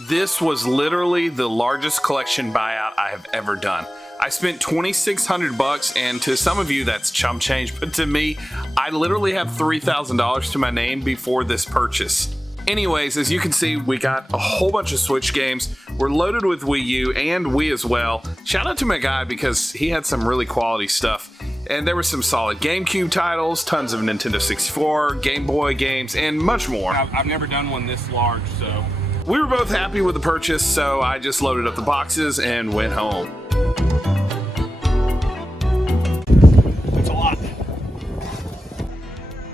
This was literally the largest collection buyout I have ever done. I spent $2,600, and to some of you that's chump change, but to me, I literally have $3,000 to my name before this purchase. Anyways, as you can see, we got a whole bunch of Switch games. We're loaded with Wii U and Wii as well. Shout out to my guy because he had some really quality stuff. And there were some solid GameCube titles, tons of Nintendo 64, Game Boy games, and much more. I've never done one this large, so. We were both happy with the purchase, so I just loaded up the boxes and went home. It's a lot.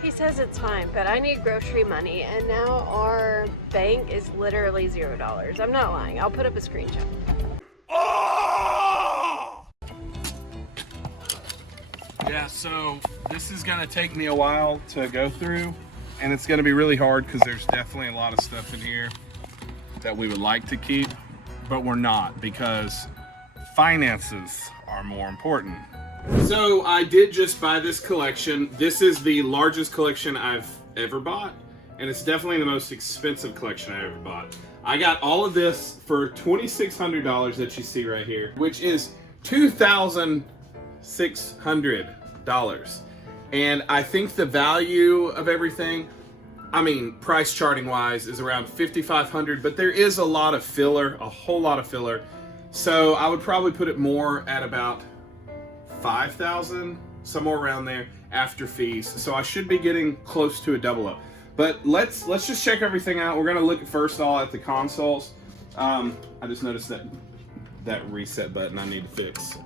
He says it's fine, but I need grocery money, and now our bank is literally $0. I'm not lying. I'll put up a screenshot. Oh! Yeah, so this is gonna take me a while to go through, and it's gonna be really hard because there's definitely a lot of stuff in here that we would like to keep, but we're not because finances are more important. So I did just buy this collection. This is the largest collection I've ever bought, and it's definitely the most expensive collection I ever bought. I got all of this for $2,600 that you see right here, which is $2,600. And I think the value of everything, I mean, price charting wise, is around $5,500, but there is a lot of filler, a whole lot of filler. So I would probably put it more at about $5,000, somewhere around there after fees. So I should be getting close to a double up. But let's just check everything out. We're gonna look first all at the consoles. I just noticed that reset button I need to fix.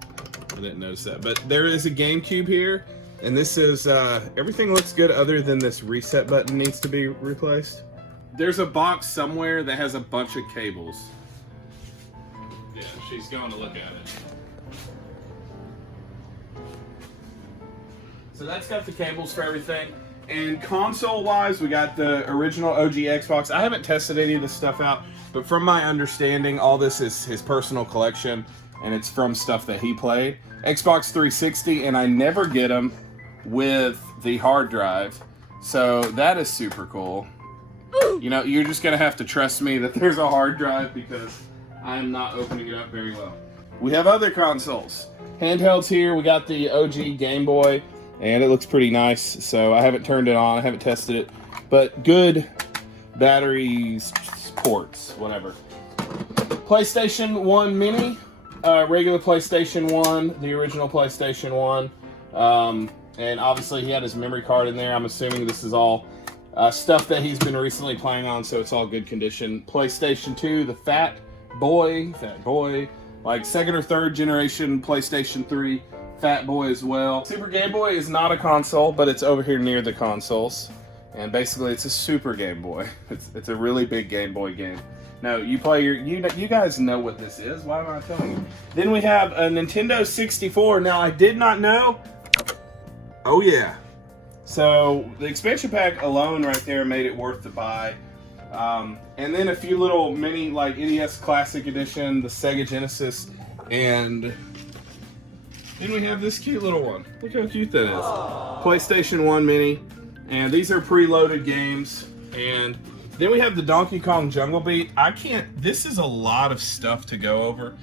I didn't notice that, but there is a GameCube here. And this is, everything looks good other than this reset button needs to be replaced. There's a box somewhere that has a bunch of cables. Yeah, she's going to look at it. So that's got the cables for everything. And console-wise, we got the original OG Xbox. I haven't tested any of this stuff out, but from my understanding, all this is his personal collection, and it's from stuff that he played. Xbox 360, and I never get them with the hard drive, so that is super cool. You know, you're just gonna have to trust me that there's a hard drive because I'm not opening it up very well. We have other consoles. Handhelds here, we got the OG Game Boy, and it looks pretty nice, so I haven't turned it on, I haven't tested it, but good batteries, ports, whatever. PlayStation 1 Mini, regular PlayStation 1, the original PlayStation 1, and obviously he had his memory card in there. I'm assuming this is all stuff that he's been recently playing on, so it's all good condition. PlayStation 2, the Fat Boy, like second or third generation PlayStation 3, Fat Boy as well. Super Game Boy is not a console, but it's over here near the consoles. And basically it's a Super Game Boy. It's a really big Game Boy game. No, you play you guys know what this is. Why am I telling you? Then we have a Nintendo 64. Now I did not know. Oh yeah. So the expansion pack alone right there made it worth the buy. And then a few little mini like NES Classic Edition, the Sega Genesis, and then we have this cute little one. Look how cute that is. PlayStation 1 Mini. And these are preloaded games. And then we have the Donkey Kong Jungle Beat. This is a lot of stuff to go over.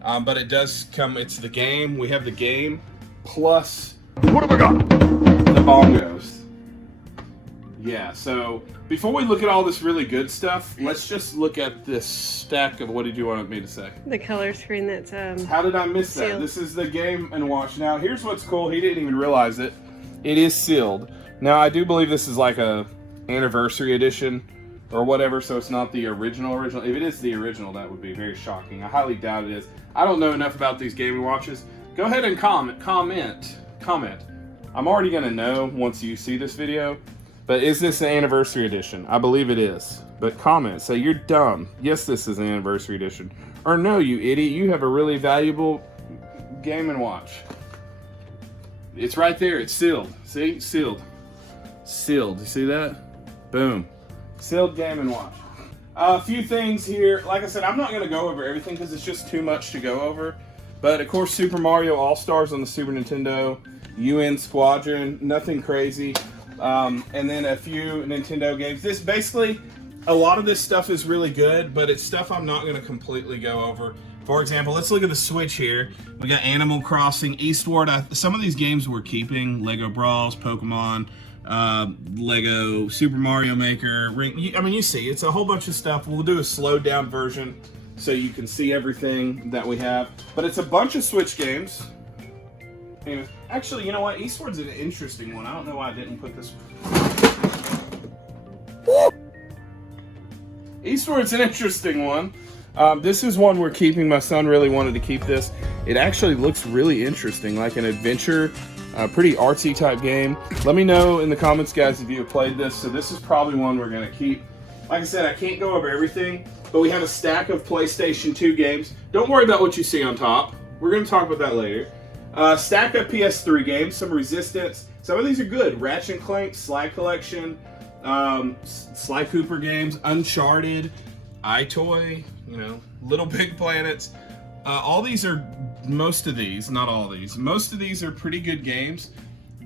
But it does come, it's the game. We have the game plus, what have I got? The bongos. Yeah, so before we look at all this really good stuff, let's just look at this stack of, what did you want me to say? The color screen that's How did I miss that? sealed. This is the Game & Watch. Now, here's what's cool. He didn't even realize it. It is sealed. Now, I do believe this is like a anniversary edition or whatever, so it's not the original. If it is the original, that would be very shocking. I highly doubt it is. I don't know enough about these Game & Watches. Go ahead and comment. I'm already gonna know once you see this video, but is this an anniversary edition? I believe it is, but comment, say you're dumb. Yes, this is an anniversary edition. Or no, you idiot, you have a really valuable Game & Watch. It's right there, it's sealed. See, sealed. Sealed, you see that? Boom. Sealed Game & Watch. A few things here. Like I said, I'm not going to go over everything because it's just too much to go over. But of course, Super Mario All-Stars on the Super Nintendo, UN Squadron, nothing crazy. And then a few Nintendo games. This basically, a lot of this stuff is really good, but it's stuff I'm not going to completely go over. For example, let's look at the Switch here. We got Animal Crossing, Eastward. Some of these games we're keeping. Lego Brawls, Pokemon, Lego Super Mario Maker. I mean, you see, it's a whole bunch of stuff. We'll do a slowed down version so you can see everything that we have. But it's a bunch of Switch games. And actually, you know what? Eastward's an interesting one. I don't know why I didn't put this one. Eastward's an interesting one. This is one we're keeping. My son really wanted to keep this. It actually looks really interesting, like an adventure, pretty artsy type game. Let me know in the comments, guys, if you have played this. So this is probably one we're going to keep. Like I said, I can't go over everything, but we have a stack of PlayStation 2 games. Don't worry about what you see on top. We're going to talk about that later. Stack of PS3 games, some Resistance. Some of these are good. Ratchet & Clank, Sly Collection, Sly Cooper games, Uncharted, iToy, you know, Little Big Planets. All these are, most of these, not all these, most of these are pretty good games,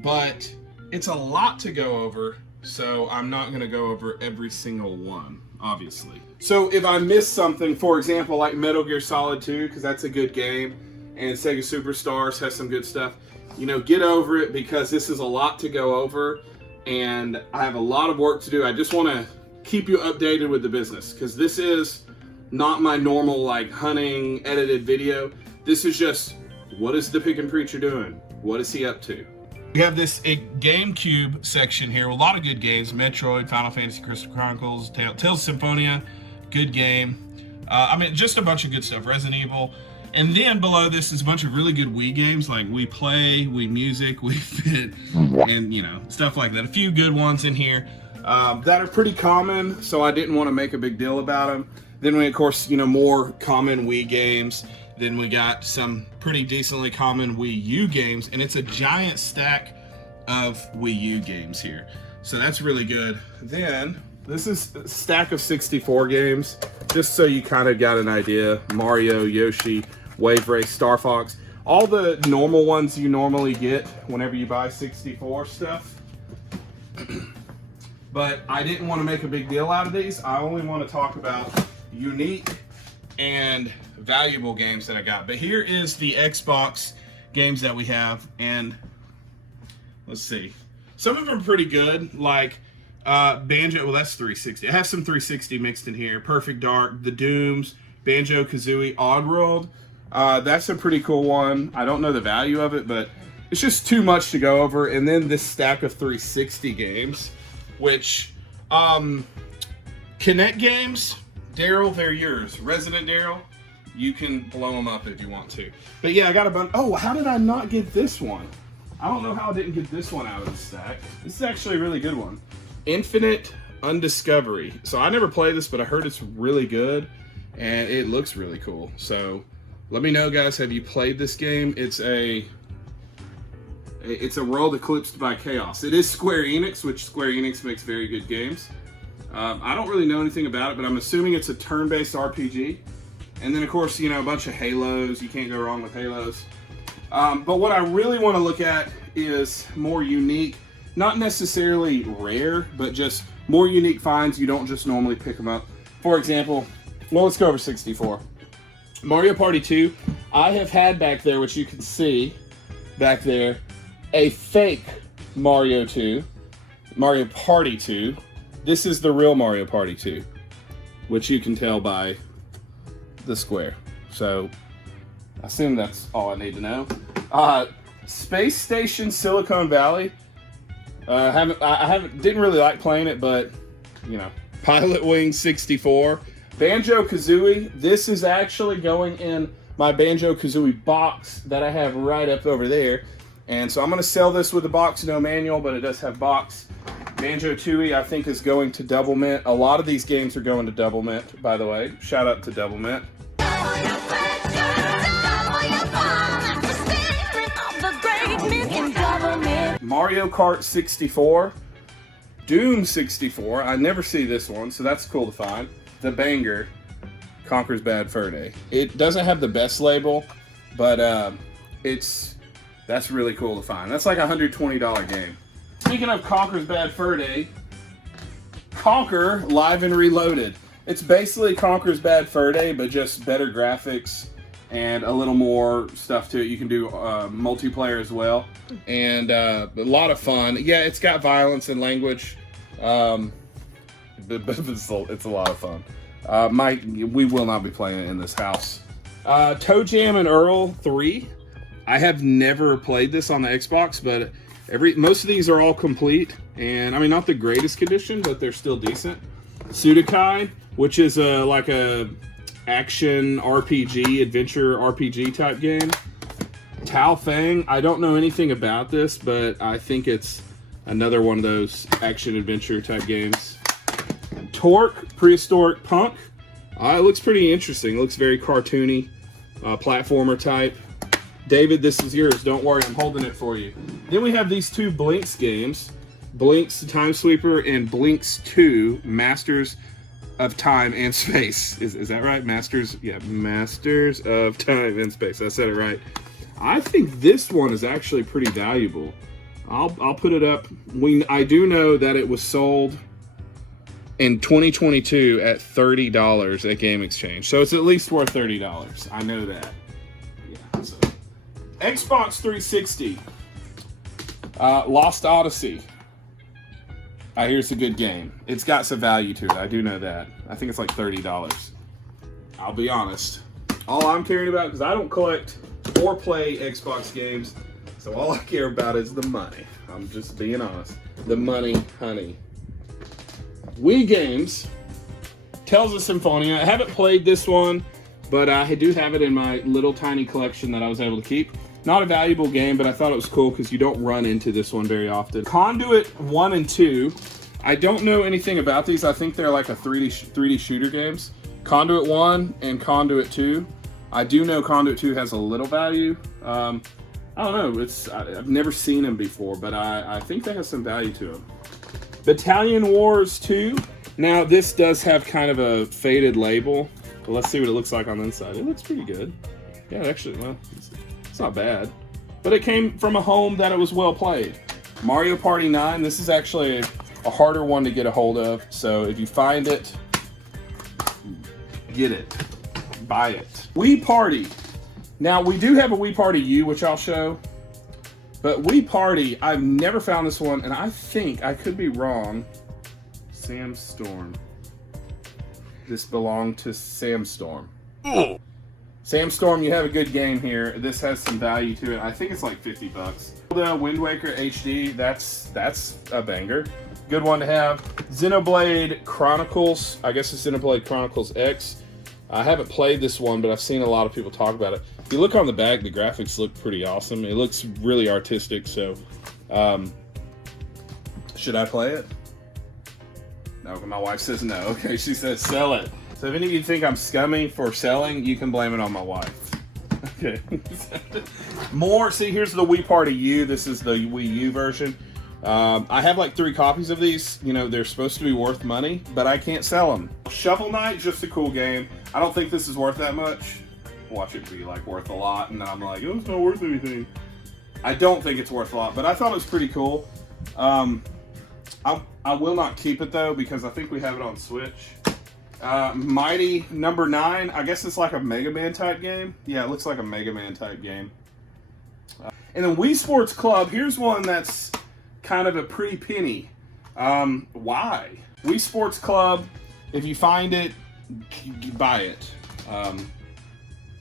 but it's a lot to go over, so I'm not going to go over every single one, obviously. So if I miss something, for example, like Metal Gear Solid 2, because that's a good game, and Sega Superstars has some good stuff, you know, get over it, because this is a lot to go over, and I have a lot of work to do. I just want to keep you updated with the business, because this is not my normal like hunting edited video. This is just, what is the Pickin' Preacher doing? What is he up to? We have this GameCube section here, a lot of good games. Metroid, Final Fantasy Crystal Chronicles, Tales Symphonia, good game. I mean, just a bunch of good stuff. Resident Evil. And then below this is a bunch of really good Wii games, like Wii Play, Wii Music, Wii Fit, and you know, stuff like that. A few good ones in here that are pretty common, so I didn't want to make a big deal about them. Then we, of course, you know, more common Wii games. Then we got some pretty decently common Wii U games, and it's a giant stack of Wii U games here. So that's really good. Then this is a stack of 64 games, just so you kind of got an idea. Mario, Yoshi, Wave Race, Star Fox, all the normal ones you normally get whenever you buy 64 stuff. But I didn't want to make a big deal out of these. I only want to talk about unique and valuable games that I got. But here is the Xbox games that we have, and let's see. Some of them are pretty good, like Banjo. Well, that's 360. I have some 360 mixed in here. Perfect Dark, The Dooms, Banjo-Kazooie, Oddworld. That's a pretty cool one. I don't know the value of it, but it's just too much to go over. And then this stack of 360 games, which Kinect games, Daryl, they're yours. Resident Daryl, you can blow them up if you want to. But yeah, I got a bunch. Oh, how did I not get this one? I don't know how I didn't get this one out of the stack. This is actually a really good one. Infinite Undiscovery. So I never played this, but I heard it's really good, and it looks really cool. So let me know, guys, have you played this game? It's a world eclipsed by chaos. It is Square Enix, which Square Enix makes very good games. I don't really know anything about it, but I'm assuming it's a turn-based RPG. And then, of course, you know, a bunch of Halos. You can't go wrong with Halos. But what I really want to look at is more unique, not necessarily rare, but just more unique finds. You don't just normally pick them up. For example, well, let's go over 64. Mario Party 2. I have had back there, which you can see back there, a fake Mario 2, Mario Party 2. This is the real Mario Party 2, which you can tell by the square. So I assume that's all I need to know. Space Station Silicon Valley. Didn't really like playing it, but you know, Pilot Wing 64. Banjo-Kazooie. This is actually going in my Banjo-Kazooie box that I have right up over there. And so I'm going to sell this with the box, no manual, but it does have box. Banjo-Tooie, I think, is going to Double Mint. A lot of these games are going to Double Mint, by the way. Shout out to Double Mint. Mario Kart 64. Doom 64. I never see this one, so that's cool to find. The banger, Conker's Bad Fur Day. It doesn't have the best label, but that's really cool to find. That's like a $120 game. Speaking of Conker's Bad Fur Day, Conquer Live and Reloaded. It's basically Conquer's Bad Fur Day, but just better graphics and a little more stuff to it. You can do multiplayer as well, and a lot of fun. Yeah, it's got violence and language, but it's a lot of fun. We will not be playing it in this house. Toe Jam and Earl 3. I have never played this on the Xbox, but most of these are all complete, and I mean, not the greatest condition, but they're still decent. Sudokai, which is like a action RPG, adventure RPG type game. Tao Fang, I don't know anything about this, but I think it's another one of those action adventure type games. Torque, Prehistoric Punk. It looks pretty interesting. It looks very cartoony, platformer type. David, this is yours. Don't worry, I'm holding it for you. Then we have these two Blinks games. Blinks Time Sweeper and Blinks 2 Masters of Time and Space. Is that right? Masters? Yeah, Masters of Time and Space. I said it right. I think this one is actually pretty valuable. I'll put it up. I do know that it was sold in 2022 at $30 at Game Exchange. So it's at least worth $30. I know that. Yeah. So. Xbox 360. Lost Odyssey. I hear it's a good game. It's got some value to it. I do know that. I think it's like $30. I'll be honest. All I'm caring about, because I don't collect or play Xbox games, so all I care about is the money. I'm just being honest. The money, honey. Wii games. Tales of Symphonia. I haven't played this one, but I do have it in my little tiny collection that I was able to keep. Not a valuable game, but I thought it was cool because you don't run into this one very often. Conduit 1 and 2. I don't know anything about these. I think they're like a 3D shooter games. Conduit 1 and Conduit 2. I do know Conduit 2 has a little value. I don't know. I've never seen them before, but I think they have some value to them. Battalion Wars 2. Now, this does have kind of a faded label, but let's see what it looks like on the inside. It looks pretty good. Yeah, actually, well, it's not bad. But it came from a home that it was well played. Mario Party 9. This is actually a harder one to get a hold of, so if you find it, get it. Buy it. Wii Party. Now, we do have a Wii Party U, which I'll show. But Wii Party, I've never found this one, and I think, I could be wrong, Sam Storm. This belonged to Sam Storm. Oh. Sam Storm, you have a good game here. This has some value to it. I think it's like $50. The Wind Waker HD, that's a banger. Good one to have. Xenoblade Chronicles. I guess it's Xenoblade Chronicles X. I haven't played this one, but I've seen a lot of people talk about it. If you look on the back, the graphics look pretty awesome. It looks really artistic, so should I play it? No, my wife says no. Okay, she says sell it. So if any of you think I'm scummy for selling, you can blame it on my wife. Okay. More, see, here's the Wii Party U. This is the Wii U version. I have like 3 copies of these. You know, they're supposed to be worth money, but I can't sell them. Shovel Knight, just a cool game. I don't think this is worth that much. Watch it be like worth a lot, and then I'm like, oh, it's not worth anything. I don't think it's worth a lot, but I thought it was pretty cool. I will not keep it though, because I think we have it on Switch. Mighty number 9. I guess it's like a Mega Man type game. Yeah, it looks like a Mega Man type game. And then Wii Sports Club. Here's one that's kind of a pretty penny. Why? Wii Sports Club. If you find it, buy it.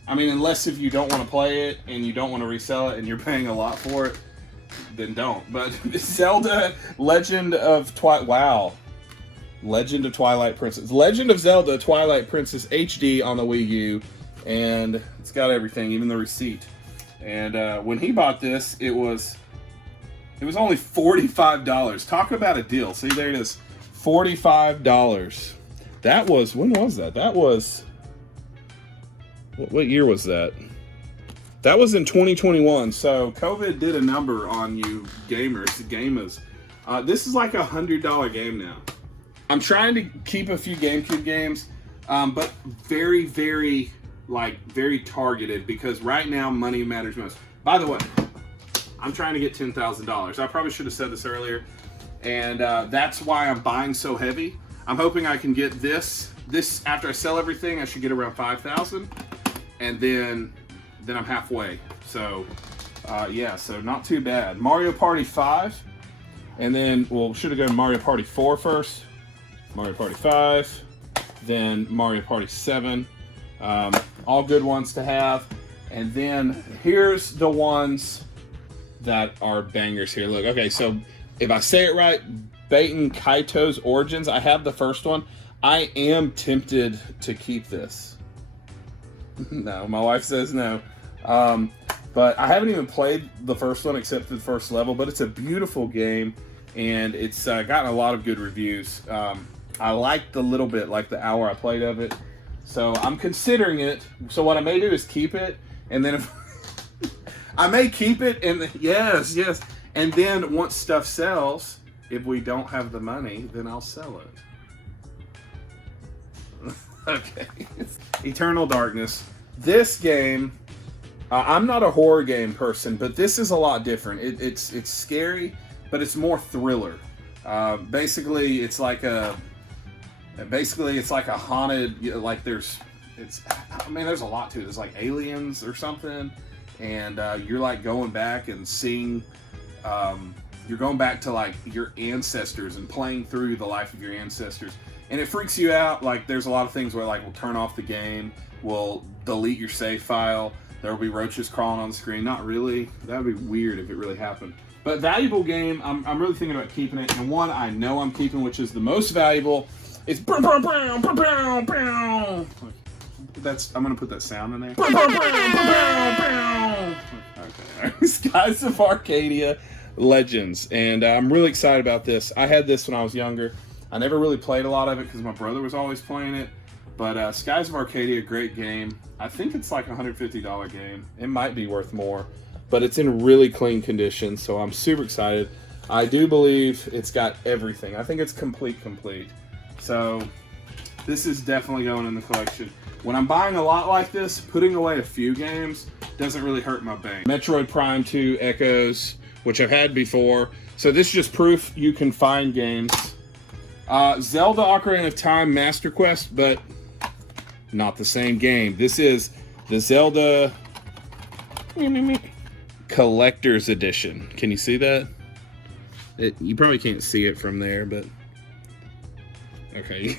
I mean, unless if you don't want to play it and you don't want to resell it and you're paying a lot for it, then don't. But Zelda Legend of Twilight. Wow. Legend of Twilight Princess. Legend of Zelda Twilight Princess HD on the Wii U. And it's got everything, even the receipt. And when he bought this, it was only $45. Talk about a deal. See, there it is. $45. That was, when was that? That was, what year was that? That was in 2021. So COVID did a number on you gamers. This is like $100 game now. I'm trying to keep a few GameCube games, but very, very targeted, because right now money matters most. By the way, I'm trying to get $10,000. I probably should have said this earlier, and that's why I'm buying so heavy. I'm hoping I can get this after I sell everything. I should get around 5,000, and then I'm halfway. So yeah, so not too bad. Mario Party 5, and then should have gone Mario Party 4 first. Mario Party 5, then Mario Party 7. All good ones to have. And then here's the ones that are bangers here. Look, okay, so if I say it right, Baten Kaito's Origins. I have the first one. I am tempted to keep this. No, my wife says no. But I haven't even played the first one except for the first level, but it's a beautiful game, and it's gotten a lot of good reviews. I liked the little bit, like the hour I played of it. So I'm considering it. So what I may do is keep it, and then if I may keep it, and yes. And then once stuff sells, if we don't have the money, then I'll sell it. Okay. Eternal Darkness. This game, I'm not a horror game person, but this is a lot different. It's scary, but it's more thriller. Basically, it's like a haunted, like there's a lot to it. There's like aliens or something, and you're like going back and seeing, you're going back to like your ancestors and playing through the life of your ancestors, and it freaks you out. Like there's a lot of things where like we'll turn off the game, we'll delete your save file, there will be roaches crawling on the screen. Not really, that would be weird if it really happened. But valuable game, I'm really thinking about keeping it, and one I know I'm keeping, which is the most valuable. It's I'm gonna put that sound in there. Okay. Skies of Arcadia Legends, and I'm really excited about this. I had this when I was younger. I never really played a lot of it because my brother was always playing it. But Skies of Arcadia, great game. I think it's like a $150 game. It might be worth more, but it's in really clean condition, so I'm super excited. I do believe it's got everything. I think it's complete. So this is definitely going in the collection. When I'm buying a lot like this, putting away a few games doesn't really hurt my bank. Metroid Prime 2 Echoes, which I've had before. So this is just proof you can find games. Zelda Ocarina of Time Master Quest, but not the same game. This is the Zelda Collector's Edition. Can you see that? You probably can't see it from there, but okay,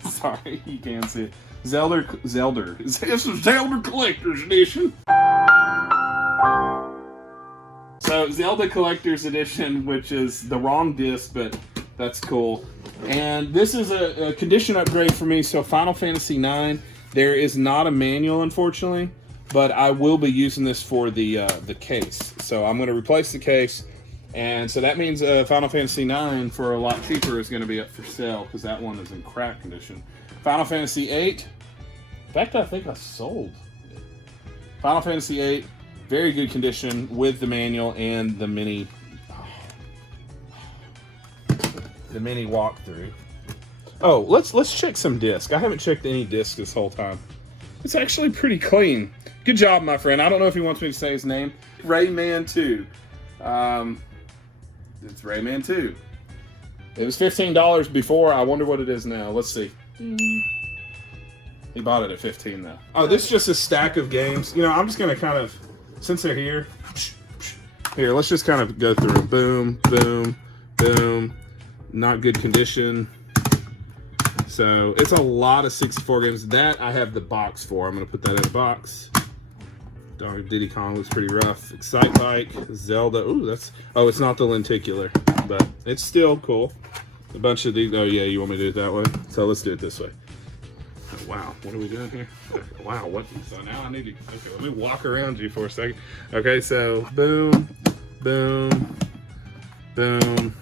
sorry, you can see it. Zelda. This is Zelda Collector's Edition. So Zelda Collector's Edition, which is the wrong disc, but that's cool. And this is a condition upgrade for me. So Final Fantasy IX, there is not a manual, unfortunately, but I will be using this for the case. So I'm going to replace the case, and so that means Final Fantasy IX for a lot cheaper is going to be up for sale because that one is in crap condition. Final Fantasy VIII, in fact, I think I sold it. Final Fantasy VIII, very good condition with the manual and the mini walkthrough. Oh, let's check some disc. I haven't checked any disc this whole time. It's actually pretty clean. Good job, my friend. I don't know if he wants me to say his name. Rayman 2. It's Rayman 2. It was $15 before. I wonder what it is now. Let's see. He bought it at $15 though. Oh, this is just a stack of games. You know, I'm just gonna kind of, since they're here, let's just kind of go through them. Boom, boom, boom. Not good condition. So it's a lot of 64 games. That I have the box for. I'm gonna put that in a box. Dog Diddy Kong looks pretty rough. Excite Bike, Zelda. Ooh, it's not the lenticular, but it's still cool. A bunch of these. Oh yeah, you want me to do it that way? So let's do it this way. Oh, wow, what are we doing here? Wow, what? So now I need to. Okay, let me walk around you for a second. Okay, so boom, boom, boom.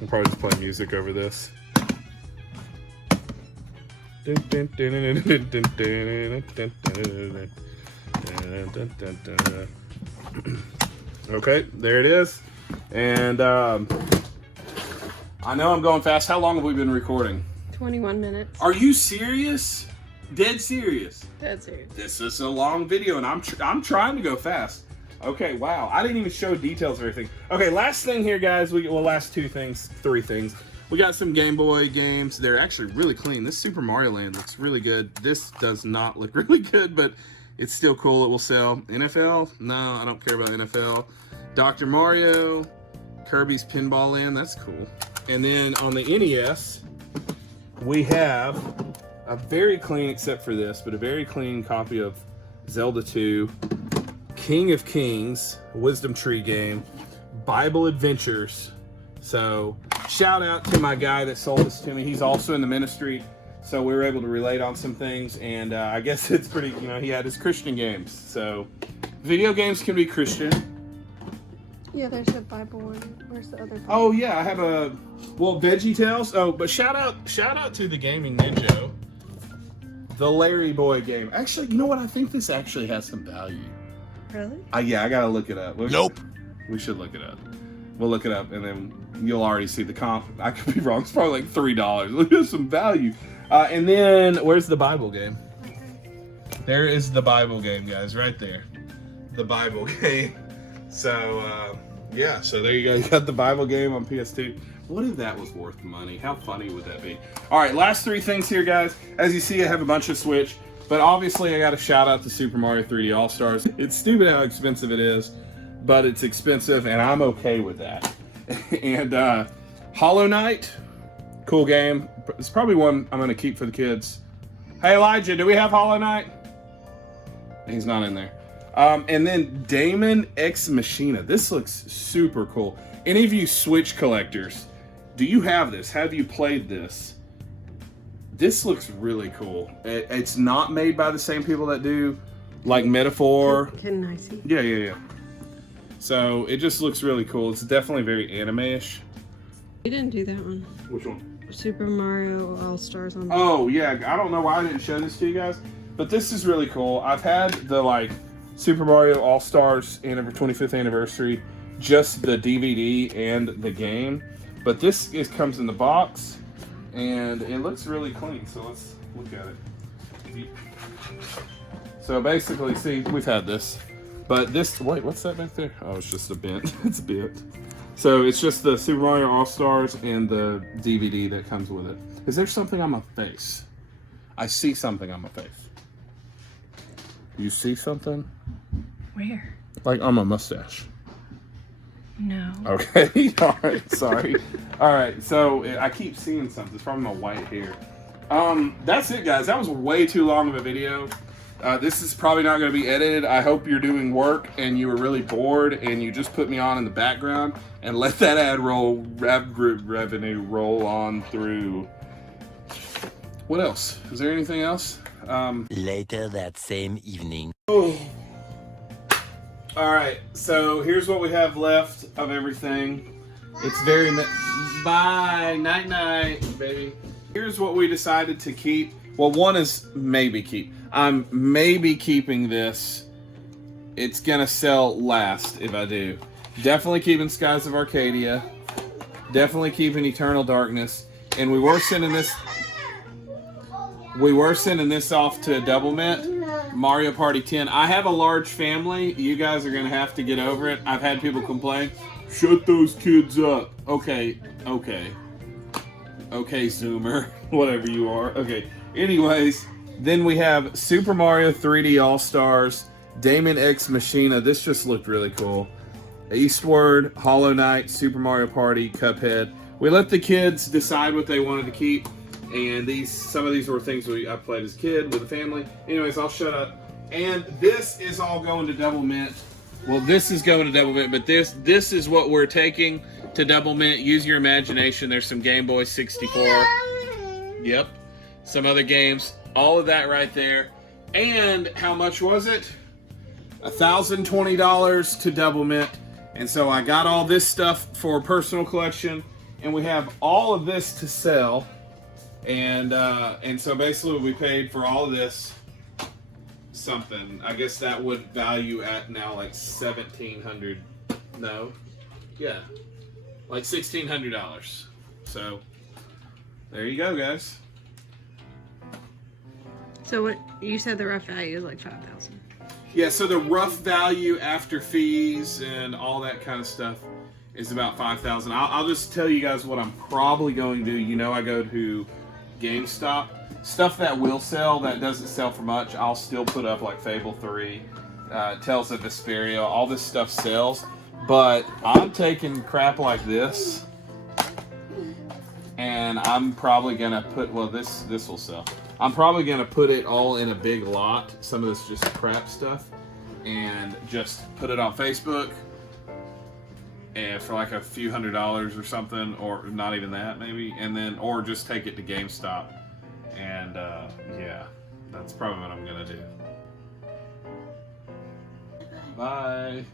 We'll probably just play music over this. Okay, there it is. And I know I'm going fast. How long have we been recording? 21 minutes. Are you serious? Dead serious? Dead serious. This is a long video, and I'm trying to go fast. Okay, wow. I didn't even show details or anything. Okay, last thing here, guys. Last three things. We got some Game Boy games. They're actually really clean. This Super Mario Land looks really good. This does not look really good, but it's still cool. It will sell. NFL? No, I don't care about NFL. Dr. Mario, Kirby's Pinball Land. That's cool. And then on the NES, we have a very clean, except for this, but a very clean copy of Zelda 2, King of Kings, Wisdom Tree game, Bible Adventures. So shout out to my guy that sold this to me. He's also in the ministry, so we were able to relate on some things, and I guess it's pretty, you know, he had his Christian games. So video games can be Christian. Yeah, there's a Bible one. Where's the other Bible? Oh yeah, I have a, well, Veggie Tales. Oh, but shout out to the Gaming Ninja, the Larry Boy game. Actually, you know what? I think this actually has some value. Really? Yeah, I gotta look it up. Nope. We should look it up. We'll look it up, and then you'll already see the comp. I could be wrong. It's probably like $3. Look at some value. And then, where's the Bible game? There is the Bible game, guys, right there. The Bible game. So, yeah, so there you go. You got the Bible game on PS2. What if that was worth money? How funny would that be? All right, last three things here, guys. As you see, I have a bunch of Switch, but obviously I got to shout out to Super Mario 3D All-Stars. It's stupid how expensive it is, but it's expensive, and I'm okay with that. And Hollow Knight, cool game. It's probably one I'm going to keep for the kids. Hey, Elijah, do we have Hollow Knight? He's not in there. And then Daemon X Machina. This looks super cool. Any of you Switch collectors, do you have this? Have you played this? This looks really cool. It's not made by the same people that do, like, Metaphor. Can I see? Yeah. So it just looks really cool. It's definitely very anime-ish. We didn't do that one. Which one? Super Mario All-Stars on. Oh yeah, I don't know why I didn't show this to you guys, but this is really cool. I've had the like Super Mario All-Stars 25th anniversary, just the DVD and the game, but this comes in the box and it looks really clean. So let's look at it. So basically, see, we've had this. But this, wait, what's that back there? Oh, it's just a bent. It's bent. So it's just the Super Mario All-Stars and the DVD that comes with it. Is there something on my face? I see something on my face. You see something? Where? Like on my mustache. No. Okay, all right, sorry. All right, so I keep seeing something. It's probably my white hair. That's it, guys. That was way too long of a video. This is probably not going to be edited. I hope you're doing work and you were really bored and you just put me on in the background and let that revenue roll on through. What else? Is there anything else? Later that same evening. All right, so here's what we have left of everything. It's very bye, night night, baby. Here's what we decided to keep. Well, one is maybe keep. I'm maybe keeping this. It's gonna sell last if I do. Definitely keeping Skies of Arcadia. Definitely keeping Eternal Darkness. And we were sending this off to Double Mint. Mario Party 10. I have a large family. You guys are gonna have to get over it. I've had people complain. Shut those kids up. Okay, Zoomer. Whatever you are. Okay. Anyways, then we have Super Mario 3D All-Stars, Daemon X Machina. This just looked really cool. Eastward, Hollow Knight, Super Mario Party, Cuphead. We let the kids decide what they wanted to keep, and some of these were things I played as a kid with a family. Anyways, I'll shut up. And this is all going to Double Mint. Well, this is going to Double Mint, but this is what we're taking to Double Mint. Use your imagination. There's some Game Boy 64. Yep. Some other games. All of that right there. And how much was it? $1,020 to Double Mint. And so I got all this stuff for a personal collection, and we have all of this to sell. And so basically we paid for all of this something. I guess that would value at now like $1,700. No. Yeah. Like $1,600. So there you go, guys. So what you said the rough value is like 5,000. Yeah, so the rough value after fees and all that kind of stuff is about 5,000. I'll just tell you guys what I'm probably going to do. You know, I go to GameStop. Stuff that will sell, that doesn't sell for much, I'll still put up, like Fable 3, Tales of Vesperia, all this stuff sells. But I'm taking crap like this, and I'm probably gonna put, well, this will sell. I'm probably gonna put it all in a big lot, some of this just crap stuff, and just put it on Facebook, and for like a few $100s or something, or not even that maybe, and then, or just take it to GameStop, and yeah, that's probably what I'm gonna do. Bye.